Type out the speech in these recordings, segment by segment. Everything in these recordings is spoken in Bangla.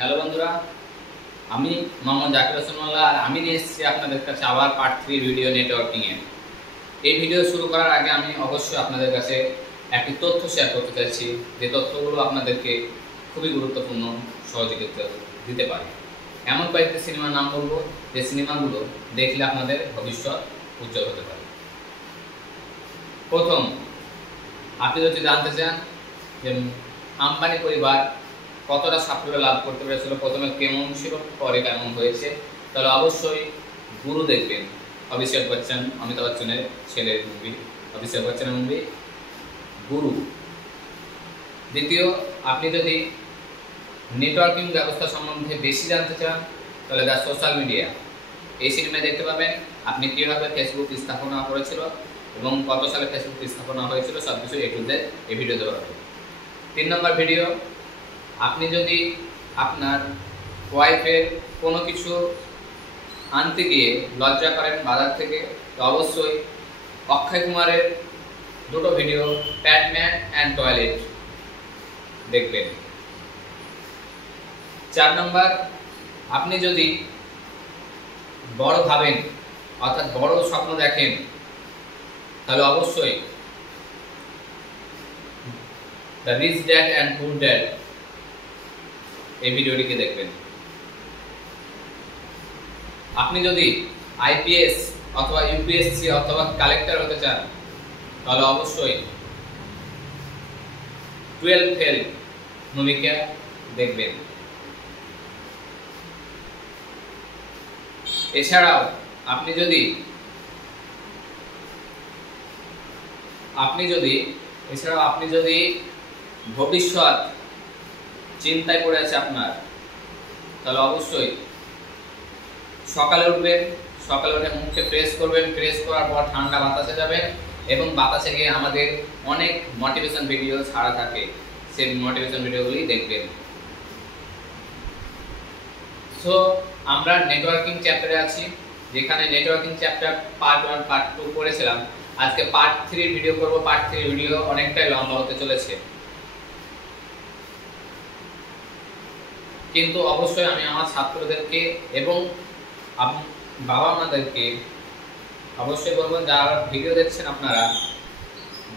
হ্যালো বন্ধুরা, আমি মোহাম্মদ জাকির হোসেন মোল্লা আর আমি নিয়ে এসেছি আপনাদের কাছে আবার পার্ট 3 ভিডিও নেটওয়ার্কিং এ। এই ভিডিও শুরু করার আগে আমি অবশ্যই আপনাদের কাছে একটি তথ্য শেয়ার করতে চাইছি, যে তথ্যগুলো আপনাদেরকে খুবই গুরুত্বপূর্ণ সহযোগিতা দিতে পারে। এমন কয়েকটি সিনেমার নাম বলবো যে সিনেমাগুলো দেখলে আপনাদের ভবিষ্যৎ উজ্জ্বল হতে পারে। প্রথম, আপনি যদি জানতে চান যে আম্বানি পরিবার কতটা সাফল্য লাভ করতে পেরেছিল, প্রথমে কেমন ছিল পরে কেমন হয়েছে, তাহলে অবশ্যই গুরু দেখবেন। অভিষেক বচ্চন, অমিতাভ বচ্চনের ছেলের মুভি, অভিষেক বচ্চনের মুভি গুরু। দ্বিতীয়, আপনি যদি নেটওয়ার্কিং ব্যবস্থা সম্বন্ধে বেশি জানতে চান তাহলে দ্য সোশ্যাল মিডিয়া, এই সিনেমায় দেখতে পাবেন আপনি কীভাবে ফেসবুক স্থাপনা করেছিল এবং কত সালে ফেসবুক স্থাপনা হয়েছিল সব কিছু এ টু জেড এই ভিডিওতে পাবেন। 3 নম্বর ভিডিও, আপনি যদি আপনার ওয়াইফের কোনো কিছু আনতে গিয়ে লজ্জা করেন বাজার থেকে, তো অবশ্যই অক্ষয় কুমারের দুটো ভিডিও প্যাডম্যান অ্যান্ড টয়লেট দেখবেন। 4 নম্বর, আপনি যদি বড় ভাবেন অর্থাৎ বড় স্বপ্ন দেখেন তাহলে অবশ্যই দ্য রিচ ড্যাড অ্যান্ড পুর ড্যাড এই ভিডিওটিকে দেখবেন। আপনি যদি আইপিএস অথবা ইউপিএসসি অথবা কালেক্টর হতে চান তাহলে অবশ্যই 12 ফেল মুভিকে দেখবেন। এছাড়াও আপনি যদি ভবিষ্যৎ চিন্তায় পড়ে আছে আপনার, তাহলে অবশ্যই সকালে উঠবেন, সকালে উঠে মুখকে ফ্রেশ করবেন, ফ্রেশ করার পর ঠান্ডা বাতাসে যাবেন এবং বাতাসে গিয়ে আমাদের অনেক মোটিভেশন ভিডিও ছাড়া থাকে, সেই মোটিভেশন ভিডিওগুলি দেখবেন। সো আমরা নেটওয়ার্কিং চ্যাপ্টারে আছি, যেখানে নেটওয়ার্কিং চ্যাপ্টার পার্ট 1 পার্ট 2 করেছিলাম। আজকে পার্ট 3 ভিডিও করব। পার্ট 3 ভিডিও অনেকটাই লম্বা হতে চলেছে, কিন্তু অবশ্যই আমি আমার ছাত্রদেরকে এবং বাবা মাদেরকে অবশ্যই বলবেন, যারা ভিডিও দেখছেন আপনারা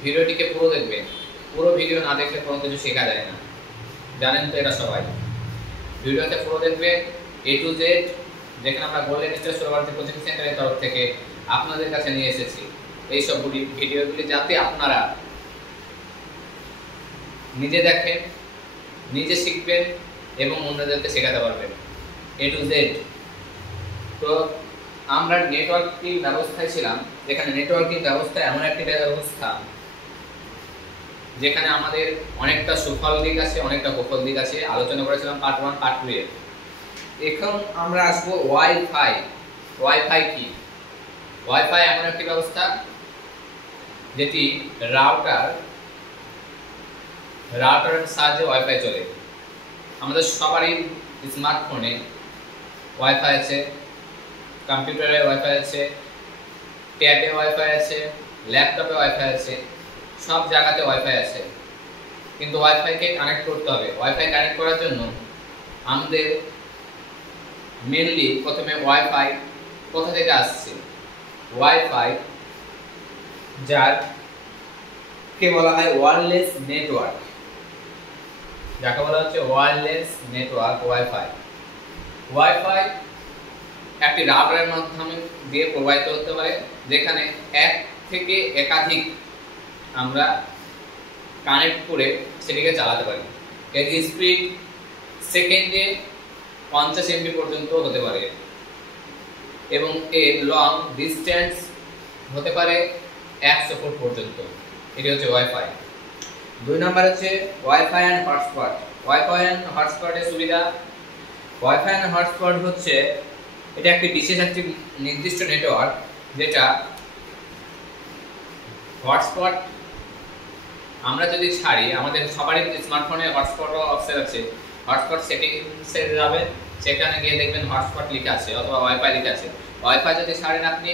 ভিডিওটিকে পুরো দেখবেন। পুরো ভিডিও না দেখলে কোনো কিছু শেখা যায় না, জানেন তো এটা সবাই। ভিডিওতে পুরো দেখবেন এ টু জেড, যেখানে আমরা গোল্ডেন স্টার সরকারি কোচিং সেন্টারের তরফ থেকে আপনাদের কাছে নিয়ে এসেছি এইসব ভিডিওগুলি, যাতে আপনারা নিজে দেখেন, নিজে শিখবেন এবং অন্যদেরকে শেখাতে পারবেন এ টু জেড। তো আমরা নেটওয়ার্কিং ব্যবস্থায় ছিলাম, যেখানে নেটওয়ার্কিং ব্যবস্থা এমন একটি ব্যবস্থা যেখানে আমাদের অনেকটা সুফল দিক আছে, অনেকটা কুফল দিক আছে, আলোচনা করেছিলাম পার্ট 1 পার্ট 2 এর। এখন আমরা আসবো ওয়াইফাই। ওয়াইফাই কি? ওয়াইফাই এমন একটি ব্যবস্থা যেটি রাউটারের সাহায্যে ওয়াইফাই চলে। আমাদের সবারই স্মার্টফোনে ওয়াইফাই আছে, কম্পিউটারে ওয়াইফাই আছে, ট্যাবে ওয়াইফাই আছে, ল্যাপটপে ওয়াইফাই আছে, সব জায়গাতে ওয়াইফাই আছে। কিন্তু ওয়াইফাইকে কানেক্ট করতে হবে। ওয়াইফাই কানেক্ট করার জন্য আমাদের মেনলি প্রথমে ওয়াইফাই কোথা থেকে আসছে? ওয়াইফাই যাকে বলা হয় ওয়্যারলেস নেটওয়ার্ক, যাকে বলা হচ্ছে ওয়্যারলেস নেটওয়ার্ক ওয়াইফাই। ওয়াইফাই একটি রাউটারের মাধ্যমে দিয়ে প্রবাহিত হতে পারে, যেখানে এক থেকে একাধিক আমরা কানেক্ট করে সেটিকে চালাতে পারি। এর স্পিড সেকেন্ডে 50 MB পর্যন্ত হতে পারে এবং এর লং ডিস্টেন্স হতে পারে 100 ফুট পর্যন্ত। এটি হচ্ছে ওয়াইফাই। 2 নম্বর হচ্ছে wifi and hotspot. Wifi and হটস্পটের সুবিধা। ওয়াইফাই অ্যান্ড হটস্পট হচ্ছে এটা একটি বিশেষ একটি নির্দিষ্ট নেটওয়ার্ক, যেটা হটস্পট আমরা যদি ছাড়ি, আমাদের সবারই স্মার্টফোনে হটস্পট অপশন আছে। হটস্পট সেটিংসে যাবেন, সেখানে গিয়ে দেখবেন হটস্পট লেখা আছে অথবা ওয়াইফাই লেখা আছে। ওয়াইফাই যদি ছাড়েন আপনি,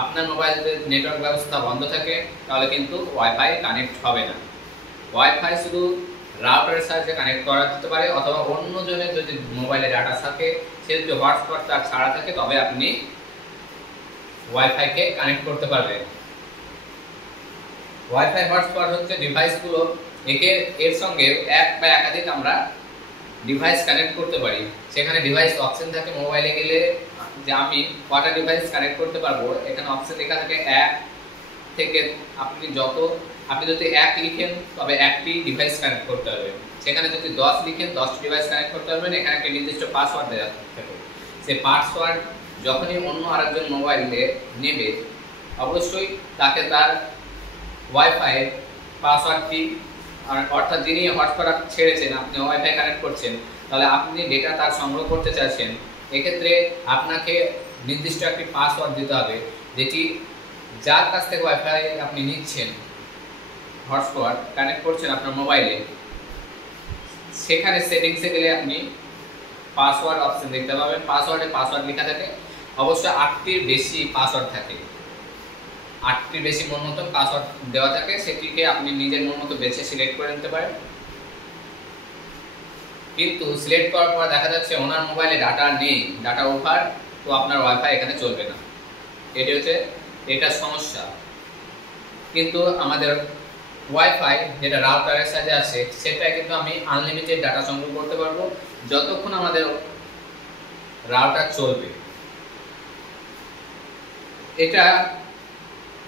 আপনার মোবাইলের নেটওয়ার্ক ব্যবস্থা বন্ধ থাকে, তাহলে কিন্তু ওয়াইফাই কানেক্ট হবে না। ওয়াইফাই শুধু রাউটারের সাহায্যে কানেক্ট করা যেতে পারে, অথবা অন্য জনের যদি মোবাইলে ডাটা থাকে, সে যদি হটস্পট তার ছাড়া থাকে, তবে আপনি ওয়াইফাইকে কানেক্ট করতে পারবেন। ওয়াইফাই হটস্পট হচ্ছে ডিভাইসগুলো এর সঙ্গে এক বা একাধিক আমরা ডিভাইস কানেক্ট করতে পারি। সেখানে ডিভাইস অপশন থাকে মোবাইলে গেলে যে আমি কটা ডিভাইস কানেক্ট করতে পারবো, এখানে অপশন লেখা থাকে এক থেকে আপনি যদি এক লিখেন তবে একটি ডিভাইস কানেক্ট করতে পারবেন। সেখানে যদি 10 লিখেন 10টি ডিভাইস কানেক্ট করতে পারবেন। এখানে একটা নির্দিষ্ট পাসওয়ার্ড দেওয়া থাকে। সেই পাসওয়ার্ড যখনই অন্য আরেকজন মোবাইলে নেবে, অবশ্যই তাকে তার ওয়াইফাই পাসওয়ার্ডটি, অর্থাৎ যিনি হটস্পট ছেড়েছেন, আপনি ওয়াইফাই কানেক্ট করছেন, তাহলে আপনি ডেটা তার সংগ্রহ করতে চাইছেন, এক্ষেত্রে আপনাকে নির্দিষ্ট একটি পাসওয়ার্ড দিতে হবে, যেটি যার কাছ থেকে ওয়াইফাই আপনি নিচ্ছেন, হটস্পট কানেক্ট করছেন আপনার মোবাইলে, সেখানে সেটিংসে গেলে আপনি পাসওয়ার্ড অপশন দেখতে পাবেন। পাসওয়ার্ড লেখা থাকে, অবশ্যই 8টির বেশি পাসওয়ার্ড থাকে, 8টির বেশি মন মতো পাসওয়ার্ড দেওয়া থাকে। সেটিকে আপনি নিজের মন মতো বেছে সিলেক্ট করে নিতে পারেন। কিন্তু সিলেক্ট করার পর দেখা যাচ্ছে ওনার মোবাইলে ডাটা নেই, ডাটা ওভার, তো আপনার ওয়াইফাই এখানে চলবে না। এটি হচ্ছে এটা সমস্যা। কিন্তু আমাদের ওয়াইফাই যেটা রাউটারের সাথে আছে, সেটা কিন্তু আমি আনলিমিটেড ডাটা সংগ্রহ করতে পারবো যতক্ষণ আমাদের রাউটার চলবে। এটা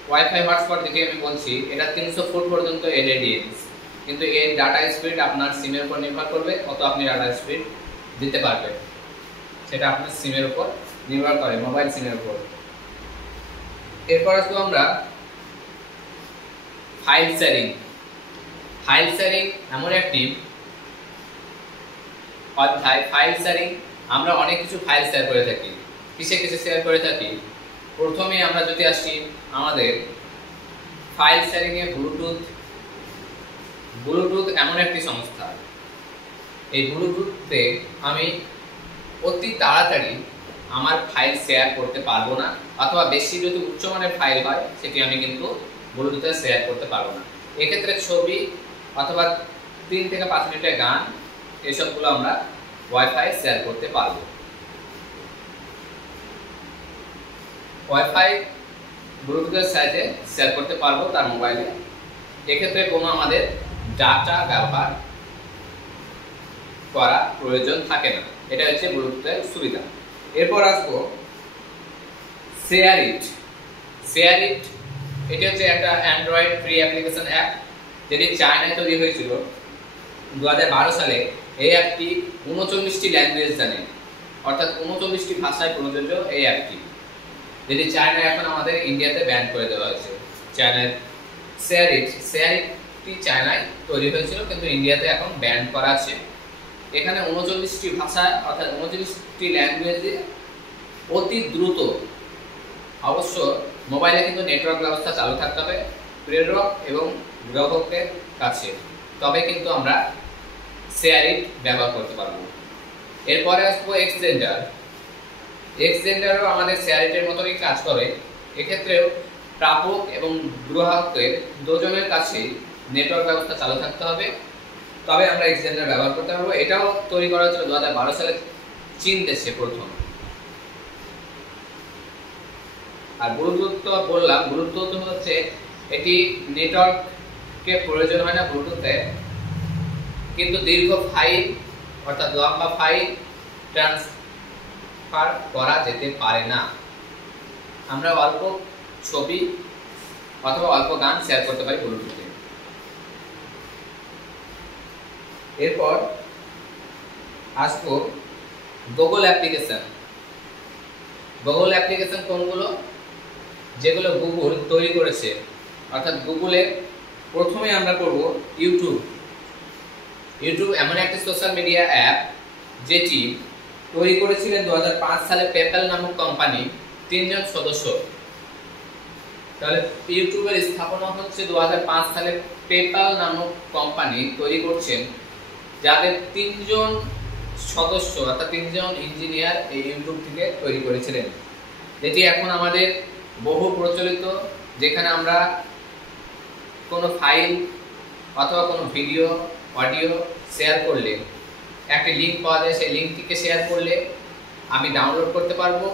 ওয়াইফাই হটস্পট যেটি আমি বলছি, এটা 300 ফুট পর্যন্ত এলএডিএস, কিন্তু এর ডাটা স্পিড আপনার সিমের উপর নির্ভর করবে, কত আপনি ডাটা স্পিড দিতে পারবেন সেটা আপনার সিমের উপর নির্ভর করে, মোবাইল সিমের উপর। এরপর আসবো আমরা ফাইল শেয়ারিং। ফাইল শেয়ারিং এমন একটি অধ্যায়, ফাইল শেয়ারিং আমরা অনেক কিছু ফাইল শেয়ার করে থাকি। কিসে শেয়ার করে থাকি? প্রথমে আমরা যদি আসি আমাদের ফাইল শেয়ারিং এ ব্লুটুথ এমন একটি সংস্থা, এই ব্লুটুথে আমি অতি তাড়াতাড়ি আমার ফাইল শেয়ার করতে পারবো না, অথবা বেশি যদি উচ্চমানের ফাইল হয় সেটি আমি কিন্তু ব্লুটুথে শেয়ার করতে পারবো না। এক্ষেত্রে ছবি অথবা 3 থেকে 5 মিনিটের গান, এসবগুলো আমরা ওয়াইফাই শেয়ার করতে পারবো। ওয়াইফাই ব্লুটুথের সাথে শেয়ার করতে পারবো তার মোবাইলে। এক্ষেত্রে কোনো আমাদের ডাটা ব্যবহার করা প্রয়োজন থাকে না। এটা হচ্ছে ব্লুটুথের সুবিধা। এরপর আসবো শেয়ারিট। এটি হচ্ছে একটা অ্যান্ড্রয়েড ফ্রি অ্যাপ্লিকেশন অ্যাপ, যেটি চায়নায় তৈরি হয়েছিল 2012 সালে। এই অ্যাপটি 39টি ল্যাঙ্গুয়েজ জানে, অর্থাৎ 39টি ভাষায় প্রযোজ্য এই অ্যাপটি, যেটি চায়নায় এখন আমাদের ইন্ডিয়াতে ব্যান করে দেওয়া হয়েছে। চায়নার শেয়ারিটটি চায়নায় তৈরি হয়েছিল, কিন্তু ইন্ডিয়াতে এখন ব্যান করা আছে। এখানে 39টি ভাষা অর্থাৎ 39টি ল্যাঙ্গুয়েজে অতি দ্রুত, অবশ্য মোবাইলে কিন্তু নেটওয়ার্ক ব্যবস্থা চালু থাকতে হবে প্রেরক এবং গ্রাহকের কাছে, তবে কিন্তু আমরা শেয়ারিট ব্যবহার করতে পারবো। এরপরে আসবো এক্সচেঞ্জারও আমাদের শেয়ারিটের মতোই কাজ করে। এক্ষেত্রেও প্রাপক এবং গ্রাহকের দুজনের কাছেই নেটওয়ার্ক ব্যবস্থা চালু থাকতে হবে, তবে আমরা এক্সচেঞ্জার ব্যবহার করতে পারবো। এটাও তৈরি করা হয়েছিল 2012 সালে চীন দেশে প্রথম। আর ব্লুটুথ তো বললাম, ব্লুটুথ হচ্ছে এটি নেটওয়ার্কের প্রয়োজন হয় না ব্লুটুথে, কিন্তু দীর্ঘ ফাইল অর্থাৎ লম্বা ফাইল ট্রান্সফার করা যেতে পারে না। আমরা অল্প ছবি অথবা অল্প গান শেয়ার করতে পারি ব্লুটুথে। এরপর আসবো গুগল অ্যাপ্লিকেশন। গুগল অ্যাপ্লিকেশন কোনগুলো? যেগুলো গুগল তৈরি করেছে, অর্থাৎ গুগলের প্রথমে আমরা করব ইউটিউব এমন একটি সোশ্যাল মিডিয়া অ্যাপ, যেটি তৈরি করেছিলেন 2005 সালে পেপ্যাল নামক কোম্পানি, 3 জন সদস্য। তাহলে ইউটিউবের স্থাপনা হচ্ছে 2005 সালে পেপ্যাল নামক কোম্পানি তৈরি করছেন, যাদের 3 জন সদস্য অর্থাৎ 3 জন ইঞ্জিনিয়ার এই ইউটিউব থেকে তৈরি করেছিলেন, যেটি এখন আমাদের বহু প্রচলিত, যেখানে আমরা কোনো ফাইল অথবা কোনো ভিডিও অডিও শেয়ার করলে একটি লিঙ্ক পাওয়া যায়, সেই লিঙ্কটিকে শেয়ার করলে আমি ডাউনলোড করতে পারবো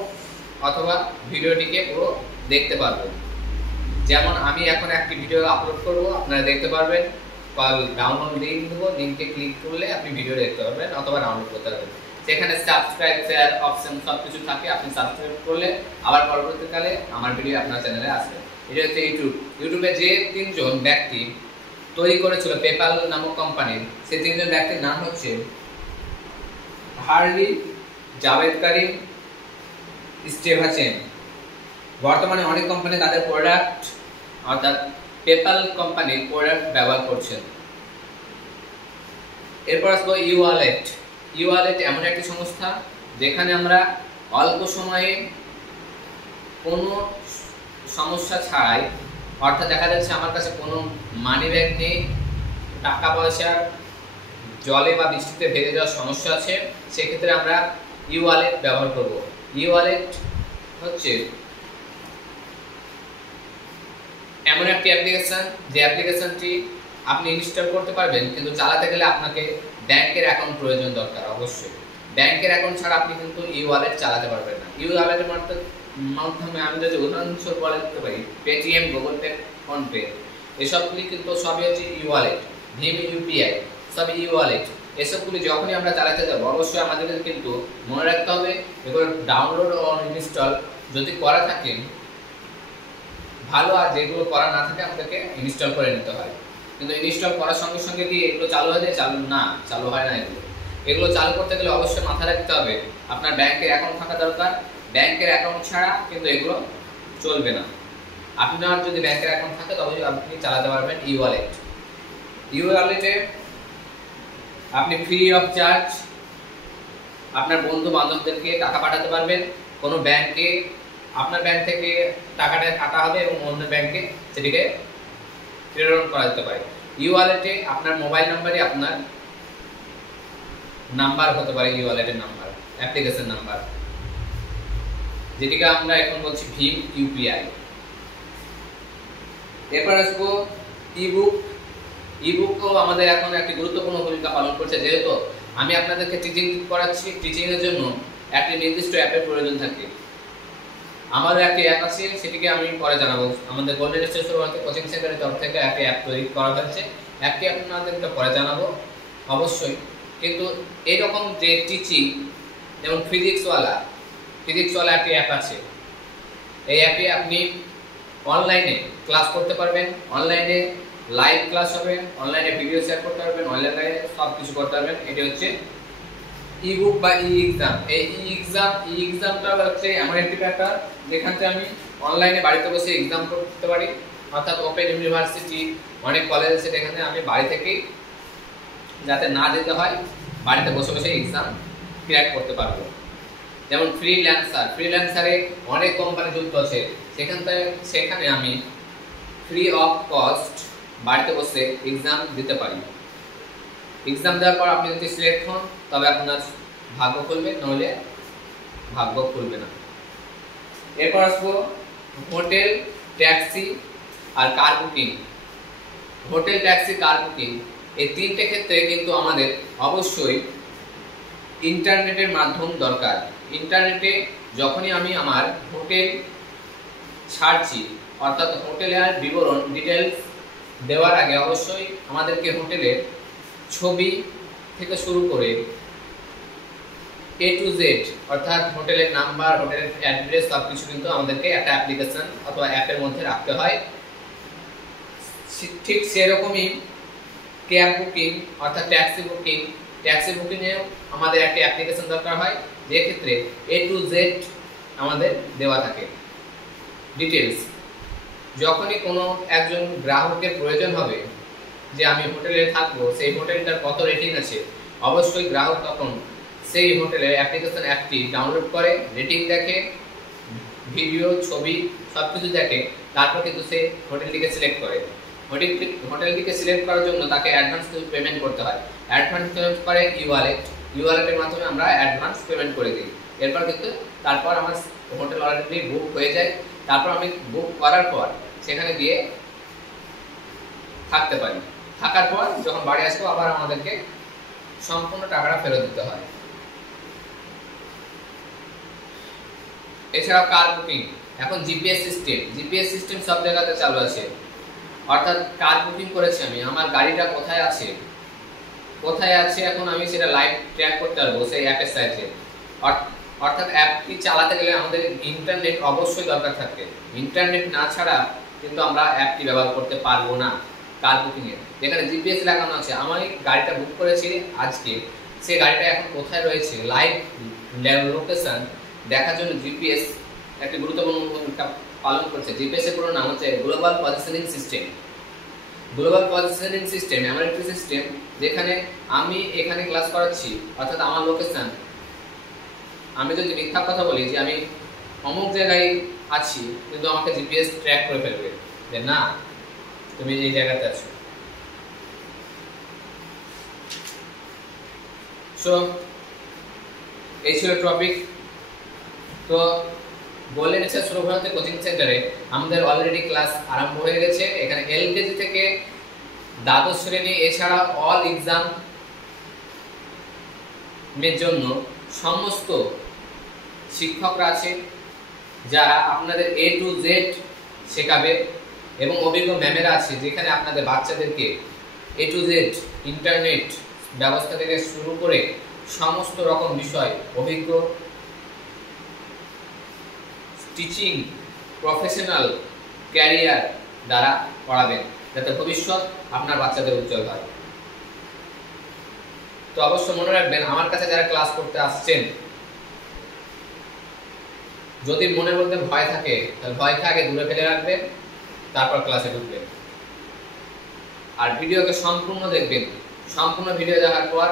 অথবা ভিডিওটিকে পুরো দেখতে পারবো। যেমন আমি এখন একটি ভিডিও আপলোড করব, আপনারা দেখতে পারবেন, ডাউনলোড লিঙ্ক দেবো, লিঙ্কে ক্লিক করলে আপনি ভিডিও দেখতে পারবেন অথবা ডাউনলোড করতে পারবেন। সেখানে সাবস্ক্রাইব শেয়ার অপশন সব কিছু থাকে, আপনি সাবস্ক্রাইব করলে আবার পরবর্তীকালে আমার ভিডিও আপনার চ্যানেলে আসবে। এটা হচ্ছে ইউটিউবে যে 3 জন ব্যক্তি তৈরি করেছিল পেপ্যাল নামক কোম্পানির, সেই 3 জন ব্যক্তির নাম হচ্ছে হার্লি, জাভেদ কারিম, স্টিভা চেন। বর্তমানে অনেক কোম্পানি তাদের প্রোডাক্ট অর্থাৎ পেপ্যাল কোম্পানির প্রোডাক্ট ব্যবহার করছেন। এরপর আসবো ইওয়ালেট। ইওয়ালেট এমন একটি সংস্থা যেখানে আমরা অল্প সময়ে কোনো সমস্যা ছাড়াই, অর্থাৎ দেখা যাচ্ছে আমার কাছে কোনো মানি ব্যাগ নেই, টাকা পয়সার জলে বা বৃষ্টিতে ভেঙে যাওয়ার সমস্যা আছে, সেক্ষেত্রে আমরা ইওয়ালেট ব্যবহার করব। ইওয়ালেট হচ্ছে এমন একটি অ্যাপ্লিকেশন, যে অ্যাপ্লিকেশনটি আপনি ইনস্টল করতে পারবেন, কিন্তু চালাতে গেলে আপনাকে ব্যাংকের অ্যাকাউন্ট প্রয়োজন দরকার। অবশ্যই ব্যাংকের অ্যাকাউন্ট ছাড়া আপনি কিন্তু ইওয়ালেট চালাতে পারবেন না। ইওয়ালেটের মাধ্যমে আমি যদি উদাহরণস্বরূপ বলতে পারি, পেটিএম, গুগল পে, ফোনপে, এসবগুলি কিন্তু সবই হচ্ছে ইওয়ালেট। ভীম ইউপিআই সব ইওয়ালেট। এসবগুলি যখনই আমরা চালাতে যাব, অবশ্যই আমাদের কিন্তু মনে রাখতে হবে এগুলো ডাউনলোড ও ইনস্টল যদি করা থাকে ভালো, আর যেগুলো করা না থাকে আমাদেরকে ইনস্টল করে নিতে হয়। কিন্তু ইনস্টল করার সঙ্গে সঙ্গে কি এগুলো চালু হয়ে যায়? চালু হয় না। এগুলো চালু করতে গেলে অবশ্যই মাথায় রাখতে হবে আপনার ব্যাংকের অ্যাকাউন্ট থাকা দরকার। ব্যাংকের অ্যাকাউন্ট ছাড়া কিন্তু এগুলো চলবে না। আপনার যদি ব্যাংকের অ্যাকাউন্ট থাকে তবে আপনি চালাতে পারবেন ইওয়ালেট। ইওয়ালেটে আপনি ফ্রি অফ চার্জ আপনার বন্ধু বান্ধবদেরকে টাকা পাঠাতে পারবেন। কোনো ব্যাংকে আপনার ব্যাংক থেকে টাকাটা কাটা হবে এবং অন্য ব্যাংকে সেটিকে প্রেরণ করা যেতে পারে। ইওয়ালেটে আপনার মোবাইল নাম্বারই আপনার নাম্বার হতে পারে, ইওয়ালেটের নাম্বার, অ্যাপ্লিকেশন নাম্বার, যেটিকে আমরা এখন বলছি ভীম ইউপিআই। এরপর আসবো ইবুক। ইবুকও আমাদের এখন একটি গুরুত্বপূর্ণ ভূমিকা পালন করছে, যেহেতু আমি আপনাদেরকে টিচিং করাচ্ছি। টিচিং এর জন্য একটি নির্দিষ্ট অ্যাপের প্রয়োজন থাকে। আমারও একটি অ্যাপ আছে, সেটিকে আমি পরে জানাবো। আমাদের গোল্ডেন স্টেশন কোচিং সেন্টারের তরফ থেকে একটি অ্যাপ তৈরি করা হয়েছে, অ্যাপটি আপনাদেরকে পরে জানাবো অবশ্যই। কিন্তু এইরকম যে টিচিং, যেমন ফিজিক্সওয়ালা একটি অ্যাপ আছে। এই অ্যাপে আপনি অনলাইনে ক্লাস করতে পারবেন, অনলাইনে লাইভ ক্লাস হবে, অনলাইনে ভিডিও শেয়ার করতে পারবেন, অনলাইনে সব কিছু করতে পারবেন। এটি হচ্ছে ইবুক বা ই এক্সাম। এই ই এক্সামটা হচ্ছে এমন একটি ব্যাপার যেখান থেকে আমি অনলাইনে বাড়িতে বসে এক্সাম করতে পারি, অর্থাৎ ওপেন ইউনিভার্সিটি, অনেক কলেজ আছে, যেখানে আমি বাড়ি থেকেই, যাতে না যেতে হয়, বাড়িতে বসে বসে এক্সাম ক্র্যাক করতে পারবো। যেমন ফ্রিল্যান্সারে অনেক কোম্পানি যুক্ত আছে, সেখানে আমি ফ্রি অফ কস্ট বাড়িতে বসে এক্সাম দিতে পারি। এক্সাম দেওয়ার পর আপনি যদি সিলেক্ট হন তবে আপনার ভাগ্য খুলবে, নইলে ভাগ্য খুলবে না। এরপর আসবো হোটেল, ট্যাক্সি আর কার বুকিং। হোটেল, ট্যাক্সি, কার বুকিং এই তিনটে ক্ষেত্রে কিন্তু আমাদের অবশ্যই ইন্টারনেটের মাধ্যম দরকার। ইন্টারনেটে যখনই আমি আমার হোটেল ছাড়ছি, অর্থাৎ হোটেলের বিবরণ ডিটেলস দেওয়ার আগে অবশ্যই আমাদেরকে হোটেলের ছবি থেকে শুরু করে A to Z, অর্থাৎ হোটেলের নাম্বার, হোটেলের অ্যাড্রেস সব কিছু কিন্তু আমাদেরকে একটা অ্যাপ্লিকেশন অথবা অ্যাপের মধ্যে রাখতে হয়। ঠিক সেরকমই ক্যাব বুকিং অর্থাৎ ট্যাক্সি বুকিংয়েও আমাদের একটা অ্যাপ্লিকেশন দরকার হয়, যে ক্ষেত্রে A to Z আমাদের দেওয়া থাকে ডিটেলস। যখনই কোনো একজন গ্রাহকের প্রয়োজন হবে যে আমি হোটেলে থাকবো, সেই হোটেলটার কত রেটিং আছে, অবশ্যই গ্রাহক তখন সেই হোটেলের অ্যাপ্লিকেশন অ্যাপটি ডাউনলোড করে, রেটিং দেখে, ভিডিও, ছবি সব কিছু দেখে, তারপর কিন্তু সে হোটেলটিকে সিলেক্ট করে। হোটেলটিকে সিলেক্ট করার জন্য তাকে অ্যাডভান্স কিছু পেমেন্ট করতে হয়। অ্যাডভান্স পেমেন্ট করে ইওয়ালেটের মাধ্যমে আমরা অ্যাডভান্স পেমেন্ট করে দিই। এরপর কিন্তু তারপর আমার হোটেল অলরেডি বুক হয়ে যায়। তারপর আমি বুক করার পর সেখানে গিয়ে থাকতে পারি। থাকার পর যখন বাড়ি আসবো আবার আমাদেরকে সম্পূর্ণ টাকাটা ফেরত দিতে হয়। এছাড়াও কার বুকিং, এখন জিপিএস সিস্টেম সব জায়গাতে চালু আছে। অর্থাৎ কার বুকিং করেছি আমি, আমার গাড়িটা কোথায় আছে এখন আমি সেটা লাইভ ট্র্যাক করতে পারবো সেই অ্যাপের সাহায্যে। অর্থাৎ অ্যাপটি চালাতে গেলে আমাদের ইন্টারনেট অবশ্যই দরকার থাকে। ইন্টারনেট না ছাড়া কিন্তু আমরা অ্যাপটি ব্যবহার করতে পারবো না কার বুকিং এর। যেখানে জিপিএস লাগানো আছে, আমি গাড়িটা বুক করেছি আজকে, সেই গাড়িটা এখন কোথায় রয়েছে লাইভ লোকেশন দেখার জন্য জিপিএস একটি গুরুত্বপূর্ণ ভূমিকা পালন করছে। জিপিএস এর পুরো নাম হচ্ছে global positioning system. Global positioning system এমন একটি সিস্টেম যেখানে আমি এখানে ক্লাস করাচ্ছি, অর্থাৎ আমার লোকেশন, আমি যদি মিথ্যা কথা বলি যে আমি অমুক জায়গায় আছি, কিন্তু আমাকে জিপিএস ট্র্যাক করে ফেলবে যে না তুমি এই জায়গাতে আছো। সো এই ছিল টপিক। তো বলে নিচ্ছে সুরভারতী কোচিং সেন্টারে আমাদের অলরেডি ক্লাস আরম্ভ হয়ে গেছে। এখানে এলকেজি থেকে দ্বাদশ শ্রেণী এছাড়া অল এক্সাম এর জন্য সমস্ত শিক্ষকরা আছে যারা আপনাদের A to Z শেখাবে, এবং অভিজ্ঞ ম্যামেরা আছে যেখানে আপনাদের বাচ্চাদেরকে A to Z ইন্টারনেট ব্যবস্থা থেকে শুরু করে সমস্ত রকম বিষয় অভিজ্ঞ টিচিং প্রফেশনাল ক্যারিয়ার দ্বারা পড়াবেন, যাতে ভবিষ্যৎ আপনার বাচ্চাদের উজ্জ্বল হয়। তো অবশ্যই মনে রাখবেন, আমার কাছে যারা ক্লাস করতে আসছেন, যদি মনের মধ্যে ভয় থাকে তাহলে ভয়কে আগে দূরে ফেলে রাখবেন, তারপর ক্লাসে ঢুকবেন। আর ভিডিওকে সম্পূর্ণ দেখবেন। সম্পূর্ণ ভিডিও দেখার পর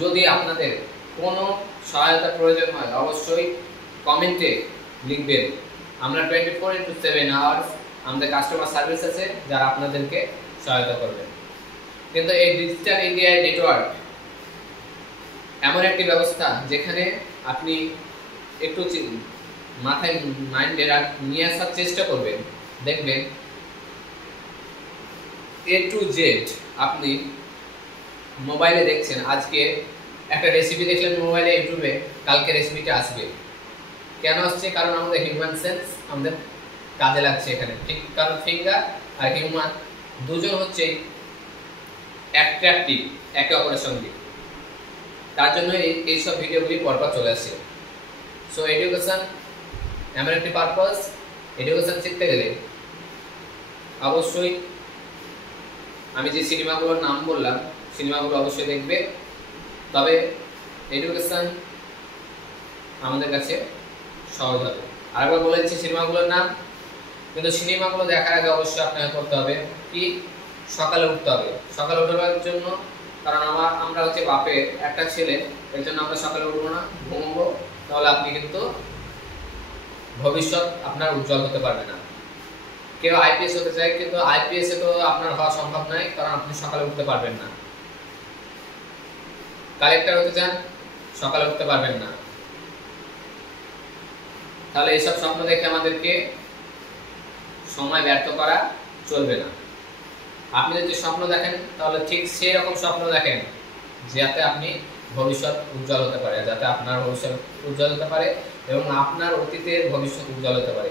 যদি আপনাদের কোনো সহায়তা প্রয়োজন হয় অবশ্যই কমেন্টে লিখবেন। আমরা 24/7 আওয়ার্স আমাদের কাস্টমার সার্ভিস আছে যারা আপনাদেরকে সহায়তা করবে। কিন্তু এই ডিজিটাল ইন্ডিয়া নেটওয়ার্ক এমন একটি ব্যবস্থা যেখানে আপনি একটু মাথায় মাইন্ডে নিয়ে আসার চেষ্টা করবেন, দেখবেন A to Z আপনি মোবাইলে দেখছেন, আজকে একটা রেসিপি দেখলেন মোবাইলে ইউটিউবে, কালকে রেসিপিটা আসবে। কেন আসছে? কারণ আমাদের হিউম্যান সেন্স আমাদের কাজে লাগছে এখানে। ঠিক কারণ ফিঙ্গার আর হিউম্যান দুজন হচ্ছে অ্যাট্রাকটিভ একে অপরের সঙ্গে, তার জন্য এইসব ভিডিওগুলি পরপর চলে আসে। সো এডুকেশন এমন একটি পারপাস, এডুকেশন শিখতে গেলে অবশ্যই আমি যে সিনেমাগুলোর নাম বললাম সিনেমাগুলো অবশ্যই দেখবে, তবে এডুকেশন আমাদের কাছে সহজ হবে। আরেকবার বলে দিচ্ছি সিনেমাগুলোর নাম, কিন্তু সিনেমাগুলো দেখার আগে অবশ্যই আপনাকে করতে হবে কি, সকালে উঠতে হবে। সকালে উঠবার জন্য, কারণ আমরা হচ্ছে বাপের একটা ছেলে, এর জন্য আমরা সকালে উঠবো না, ঘুমবো, তাহলে আপনি কিন্তু ভবিষ্যৎ আপনার উজ্জ্বল হতে পারবে না। কেউ আইপিএস হতে চায়, কিন্তু আইপিএস এ তো আপনার হওয়া সম্ভব নয়, কারণ আপনি সকালে উঠতে পারবেন না। কালেক্টর হতে চান, সকালে উঠতে পারবেন না। তাহলে এইসব স্বপ্ন দেখে আমাদেরকে সময় ব্যর্থ করা চলবে না। আপনি যদি স্বপ্ন দেখেন তাহলে ঠিক সেই রকম স্বপ্ন দেখেন যাতে আপনি ভবিষ্যৎ উজ্জ্বল হতে পারে, যাতে আপনার ভবিষ্যৎ উজ্জ্বল হতে পারে এবং আপনার অতীতের ভবিষ্যৎ উজ্জ্বল হতে পারে।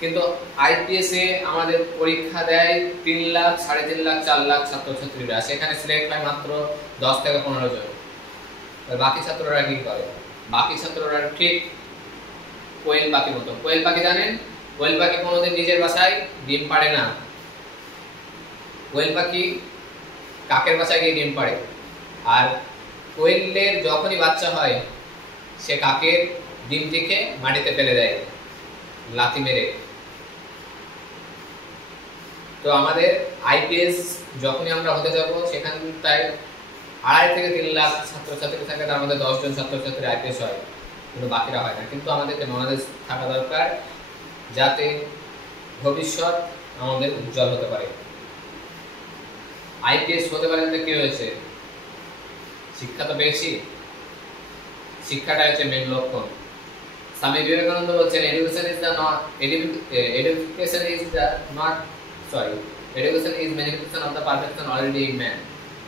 কিন্তু আইপিএস এ আমাদের পরীক্ষা দেয় 3 লাখ, 3.5 লাখ, 4 লাখ ছাত্রছাত্রীরা, সেখানে সিলেক্ট হয় মাত্র 10 থেকে 15 জন। বাকি ছাত্ররা কি করে? বাকি ছাত্ররা ঠিক কোয়েল পাখির মতো। কোয়েল পাখি জানেন? কোয়েল পাখি কোনোদিন নিজের বাসায় ডিম পাড়ে না। কোয়েল পাখি কাকের বাসায় গিয়ে ডিম পাড়ে, আর কোয়েলের যখনই বাচ্চা হয় সে কাকের ডিমটিকে মাটিতে ফেলে দেয় লাথি মেরে। তো আমাদের আইপিএস যখনই আমরা হতে যাব, সেখানে প্রায় 2.5 থেকে 3 লাখ ছাত্রছাত্রী থাকে, তার মধ্যে 10 জন ছাত্রছাত্রী আইপিএস হয়, কিন্তু বাকিরা হয় না। কিন্তু আমাদেরকে নলেজ থাকা দরকার যাতে ভবিষ্যৎ আমাদের উজ্জ্বল হতে পারে। আইপিএস হতে পারে না, কি হয়েছে? শিক্ষা তো পেয়েছি, শিক্ষাটা হচ্ছে মেন লক্ষণ। স্বামী বিবেকানন্দ বলছেন, education is the not education is manifestation of the perfection already in man.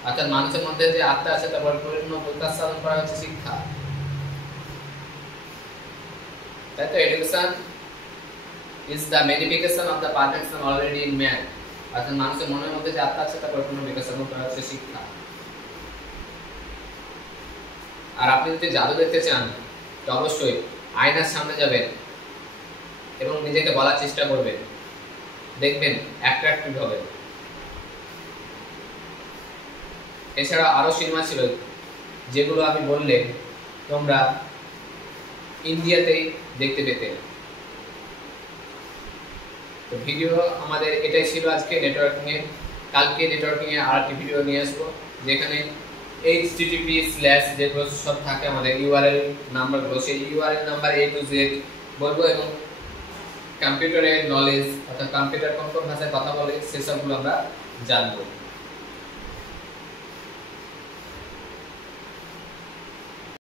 অর্থাৎ মানুষের মধ্যে যে আত্মা আছে তা পরিপূর্ণ বিকাশ সাধন করা হচ্ছে শিক্ষা। তাই তো education is the manifestation of the perfection already in man. অর্থাৎ মানুষের মনের মধ্যে যে আত্মা আছে তা পরিপূর্ণ বিকাশ সাধন করা হচ্ছে শিক্ষা। আর আপনি যদি জাদু দেখতে চান তো অবশ্যই আয়নার সামনে যাবেন এবং নিজেকে বলার চেষ্টা করবেন, দেখবেন অ্যাট্রাক্টিভ হবে। এছাড়া আরো সিনেমা ছিল যেগুলো আমি বললে তোমরা ইন্ডিয়াতেই দেখতে পেতে। তো ভিডিও আমাদের এটাই ছিল আজকে নেটওয়ার্কিং এ। কালকে নেটওয়ার্কিং এ আরেকটি ভিডিও নিয়ে আসবো যেখানে http/ যেগুলো সব থাকে আমাদের ইউআরএল নাম্বারগুলো, সেই URL number A to Z বলবো এবং কম্পিউটারের নলেজ অর্থাৎ কম্পিউটার কোন কোন ভাষায় কথা বলে সেসবগুলো আমরা জানবো।